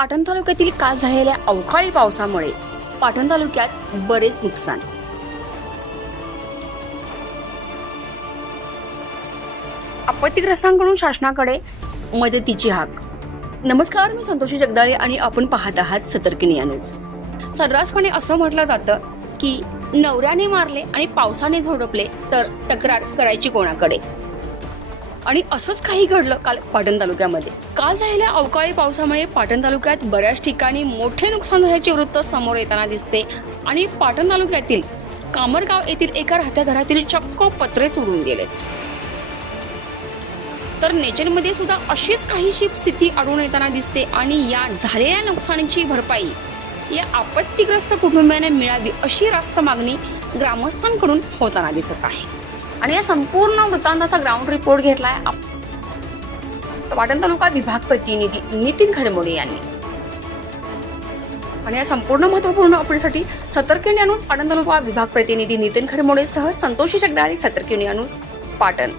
पाटण तालुक्यातील काल झालेल्या अवकाळी पावसामुळे पाटण तालुक्यात बरेच नुकसान. आपत्तीग्रस्तांकडून शासनाकडे मदतीची हाक. नमस्कार, मी संतोषी जगदाळे आणि आपण पाहत आहात सतर्कनिया न्यूज. सर्रासपणे असं म्हटलं जातं की नवऱ्याने मारले आणि पावसाने झोडपले तर तक्रार करायची कोणाकडे. आणि असंच काही घडलं काल पाटण तालुक्यामध्ये. काल झालेल्या अवकाळी पावसामुळे पाटण तालुक्यात बऱ्याच ठिकाणी मोठे नुकसान झाल्याचे वृत्त समोर येताना दिसते. आणि पाटण तालुक्यातील कामरगाव येथील एका राहत्या घरातील चक्क पत्रेच उडून गेले. तर नेचरमध्ये सुद्धा अशीच काहीशी स्थिती आढळून येताना दिसते. आणि या झालेल्या नुकसानीची भरपाई या आपत्तीग्रस्त कुटुंबियांना मिळावी अशी रास्त मागणी ग्रामस्थांकडून होताना दिसत आहे. आणि या संपूर्ण वृत्तांताचा ग्राउंड रिपोर्ट घेतलाय पाटण तालुका विभाग प्रतिनिधी नितीन खरमोडे यांनी. आणि या संपूर्ण महत्त्वपूर्ण अपडेटसाठी सतर्कनिया न्यूज पाटण तालुका विभाग प्रतिनिधी नितीन खरमोडे सह संतोषी जगदाळे, सतर्कनिया न्यूज पाटण.